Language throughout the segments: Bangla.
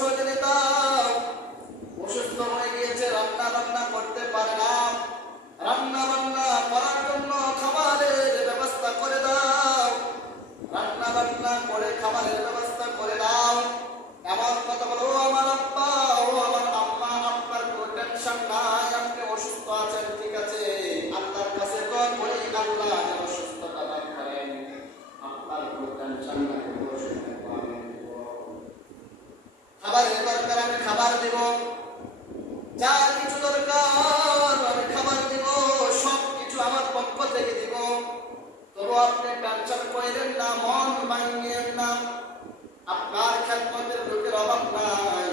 ঔষধ এনে দাও। অসুস্থ হয়ে গিয়েছে, রান্না বান্না করতে পারে না, রান্না বান্না করার জন্য খাবারের ব্যবস্থা করে দাও, রান্না বান্না করে খাবারের ব্যবস্থা করে দাও। এমন কথা বলো, আমার আব্বা ও আমার আম্মা, আপনার কোনো টেনশন নাই, আপনি অসুস্থ আছেন, ঠিক আছে, আল্লাহর কাছে দোয়া করি আল্লাহ যেন সুস্থতা দান করেন, আপনার কোনো টেনশন নাই, খাবারের দরকার আমি খাবার দেব, যা কিছু দরকার আমি খাবার দিব, সব কিছু আমার পক্ষ থেকে দিব। তবু আপনি টেনশন করেন না, মন ভাঙিয়েন না, আপনার খেদমতের লোকের অভাব নাই।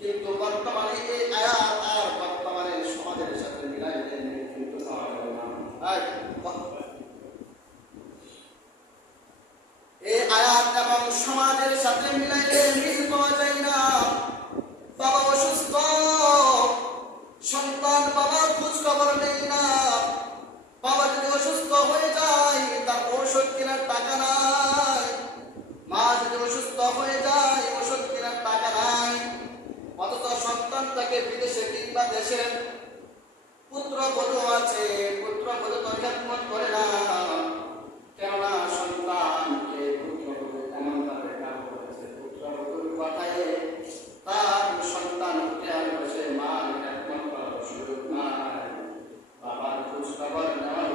কিন্তু বর্তমানে এই আয়াত আর বর্তমানে সমাজের সাথে মিলাইলে কিন্তু এই আয়াত এবং সমাজের সাথে মিলাইলে মিল পাওয়া যায় না। বাবা অসুস্থ, সন্তান বাবার খোঁজ খবর নেই না, বাবা যদি অসুস্থ হয়ে যায় তার ঔষধ কেনার টাকা নাই, মা যদি অসুস্থ হয়ে যায় ওষুধ কেনার টাকা নাই। অথচ সন্তান তাকে বিদেশে কিংবা দেশে পুত্রবধূ আছে, পুত্রবধূ তো খেদমত করে না, কেননা সন্তানকে পুত্রবধূ এমন ভাবে কাজ করেছে, পুত্রবধূর কথায় তার সন্তান উঠে আসে, মার খেদমত করার সুযোগ নাই, বাবার খোঁজ খবর নেওয়ার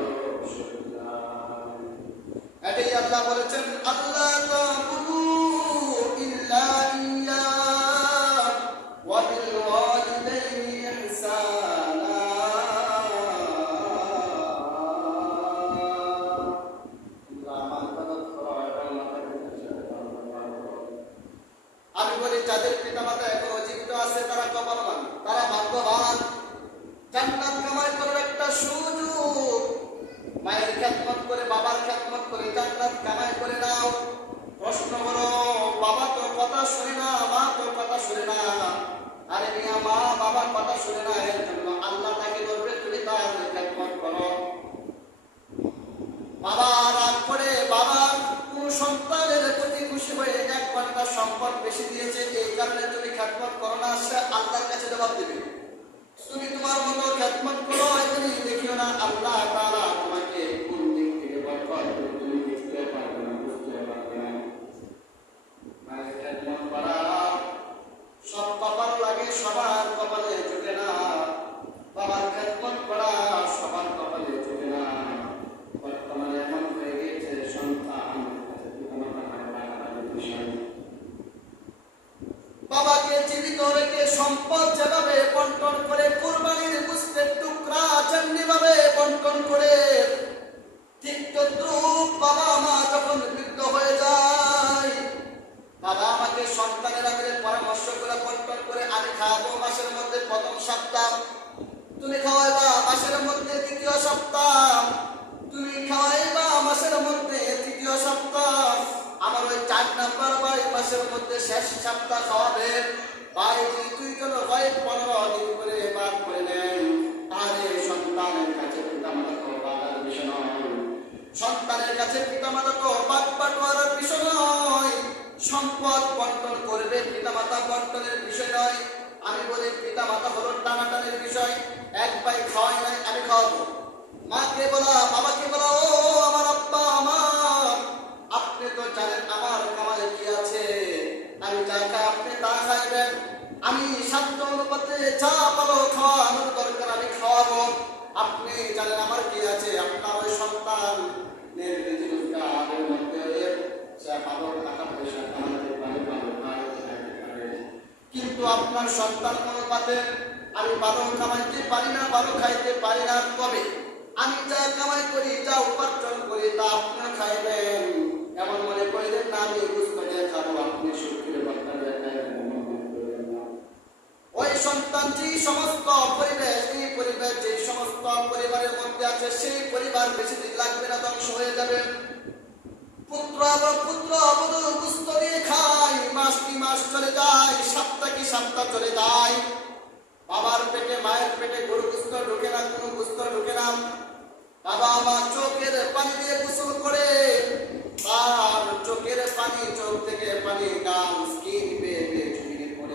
সুযোগ নাই। এটাই আল্লাহ বলেছেন, আল্লাহ তা'বুদু ইল্লা ইয়্যাহু ওয়া বিল ওয়ালিদাইনি ইহসানা। আমি বলি যাদের পিতামাতা এখনো জীবিত আছে তারা কপালবান, তারা ভাগ্যবান, জান্নাত কামাই করার একটা সুযোগ। মায়ের খেদমত করে, বাবার খেদমত করে জান্নাত কামাই করে নাও। প্রশ্ন হলো, বাবা তো কথা শুনে না, মা তো কথা শুনে না, আরে মিয়া মা বাবার কথা শুনে না, এর জন্য আল্লাহ তাকে বলবে তুমি তার খেদমত করো। বাবা রাগ করে, বাবা কোন সন্তানের প্রতি খুশি হয়ে 1 ঘন্টা সম্পদ বেশি দিয়েছে এই কারণে তুমি খেদমত করো না, সে আল্লাহর কাছে জবাব দেবে। তুমি তোমার মতো খেদমত করো, তুমি দেখিও না আল্লাহ তাআলা তোমাকে কোন দিক থেকে বরকত দেবে তুমি দেখতে পারবে না, বুঝতে পারবে না। মায়ের খেদমত করা সব কপাল লাগে, সবার কপালে জোটে না। বাবার খেদমত করা সবার কপালে জোটে না। বর্তমানে এমন হয়ে গেছে সন্তান বাবাকে জীবিত রেখে সম্পদ যেভাবে বন্টন করে, কুরবানির গোশতের টুকরা যেমনিভাবে বন্টন করে, ঠিক তদ্রূপ বাবা মা যখন বৃদ্ধ হয়ে যায়, বাবা আমাকে সন্তানের আগে পরামর্শ করে বন্টন করে, আমি খাওয়াবো মাসের মধ্যে প্রথম সপ্তাহ, তুমি খাওয়াইবা মাসের মধ্যে দ্বিতীয় সপ্তাহ, তুমি খাওয়াইবা মাসের মধ্যে তৃতীয় সপ্তাহ, আমার ওই 4 নাম্বার ভাই মাসের মধ্যে শেষ সপ্তাহ খাওয়াবে। ভাই তুই কেন ভাই 15 দিন করে বাদ করে নেন। আরে সন্তানের কাছে পিতামাতা তো বাধার বিষয় নয়, সন্তানের কাছে পিতামাতা তো বাদ বাটোয়ারার বিষয় নয়, সম্পদ বন্টন করবে পিতামাতা বন্টনের বিষয় নয়। আমি বলি পিতামাতা হলো টানাটানির বিষয়। 1 ভাই খাওয়াই নাই, আমি খাওয়াবো। মাকে বলা, বাবাকে বলা, ও আমার আব্বা আমার, আপনি তো জানেন আমার কামাই কি আছে, আমি যা খাই আপনি তা খাইবেন, আমি সাধ্য অনুপাতে যা পাবো খাওয়ানোর দরকার আমি খাওয়াবো, আপনি জানেন আমার কি আছে। আপনার ওই সন্তানের রোজগারের মধ্যে যা পাবো টাকা পয়সা কামাতে পারে, কিন্তু আপনার সন্তান অনুপাতে আমি ভালো কামাইতে পারি না, ভালো খাইতে পারি না। তবে আমি যা কামাই করি, যা উপার্জন করি তা আপনি খাইবেন, এমন মনে করিলেন না আমি বুঝতে দিয়ে খাবো, আপনি সুখের বার্তা দিয়ে খাইবেন। ওই সন্তান যে সমস্ত পরিবেশ, এই পরিবেশ যে সমস্ত পরিবারের মধ্যে আছে, সেই পরিবার বেশি দিন লাগবে না, ধ্বংস হয়ে যাবে। পুত্র বধূ গুস্ত দিয়ে খায়, মাস কি মাস চলে যায়, সপ্তাহ কি সপ্তাহ চলে যায়, বাবার পেটে মায়ের পেটে গরু গুস্ত ঢুকে না, কোনো গুস্ত ঢুকে না। বাবা মা চোখের পানি দিয়ে গোসল করে, তার চোখের পানি, চোখ থেকে পানি গাল স্কিন বেয়ে বেয়ে চুপিয়ে পড়ে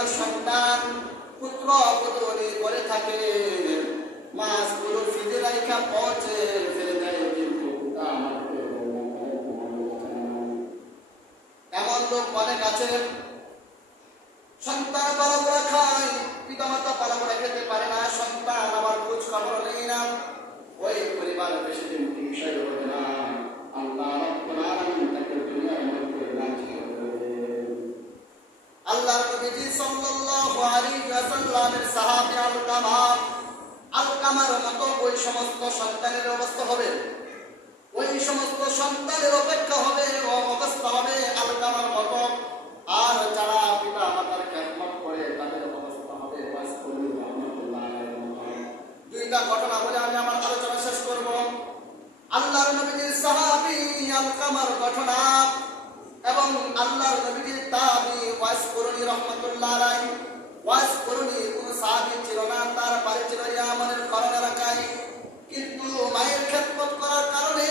পরিবার সন্তান পুত্র পুত্রী করে থাকে, মাছগুলো ফিজে রাইখা পচে ফেলে দেয়, কিন্তু এমন লোক অনেক আছে, সন্তান পালাপোড়া খায়, পিতামাতা পালাপোড়া খেতে পারে না, সন্তান আবার খোঁজ খবর নেই না, ওই পরিবার বেশি দিন বিষয় হবে না। আল্লাহ রাব্বুল আলামিন তাকে দুনিয়ার মধ্যে নাজিল করবেন। আল্লাহর নবীজি সাল্লাল্লাহু আলাইহি ওয়াসাল্লামের সাহাবী আলকামার মতো ওই সমস্ত সন্তানের অবস্থা হবে, ওই সমস্ত সন্তানের অপেক্ষা হবে, অবস্থা হবে আলকামার মতো। আর যারা পিতা মাতার খেদমত করে তাদের অবস্থা হবে ওয়াসকুলুর রাহমাতুল্লাহ আলাইহির মতো। দুইটা ঘটনা বলে আমি আমার আলোচনা শেষ করব। আল্লাহর নবীজির সাহাবী আলকামার ঘটনা এবং আল্লাহর নবীজির তাবী ওয়াসকুলুর রাহমাতুল্লাহ আলাইহি। ওয়াসকুলুর কোন সাহাবী ছিল না, তার বাড়ি ছিল ইয়ামানের করণ এলাকায়, কিন্তু মায়ের খেদমত করার কারণে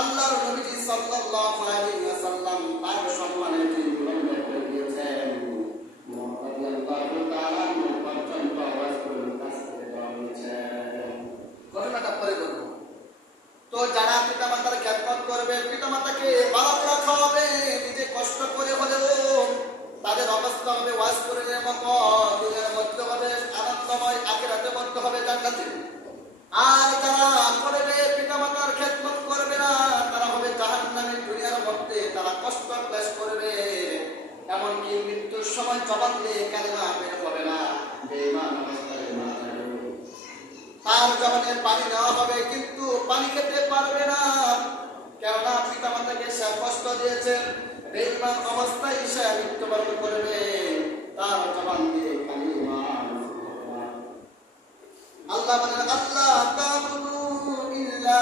আল্লাহর নবীজি সাল্লাল্লাহু আলাইহি ওয়াসাল্লাম তার সম্মানের জীবন করে দিয়েছেন। রাদিয়াল্লাহু তাআলা পর্যন্ত ওয়াসকুলুর কাছ থেকে দেওয়া হয়েছে। ঘটনাটা পরে বলবো। তো যারা পিতামাতার খেদমত করবে, পিতামাতাকে বালাপোড়া খাওয়াবে, নিজে কষ্ট করে হলেও তাদের অবস্থা হবে ওয়াসকুলুরের মতো, দুনিয়ার মধ্যে হবে আনন্দময়, আখিরাতের মধ্যে হবে জান্নাতে। আর যারা করবে পিতামাতার খেদমত করবে না, তারা হবে জাহান্নামে, দুনিয়ার মধ্যে তারা কষ্ট ক্লেশ করবে, এমনকি মৃত্যুর সময় জবান দিয়ে কালেমা বের হবে না, বেঈমান অবস্থায় মারা যাবে। তার জবানে পানি দেওয়া হবে কিন্তু পানি খেতে পারবে না, কেননা পিতামাতাকে সে কষ্ট দিয়েছে, বেঈমান অবস্থায় সে মৃত্যুবরণ করবে, তার জবান দিয়ে কালেমা। আল্লাহ বলেন আল্লাহ তা'বুদু ইল্লা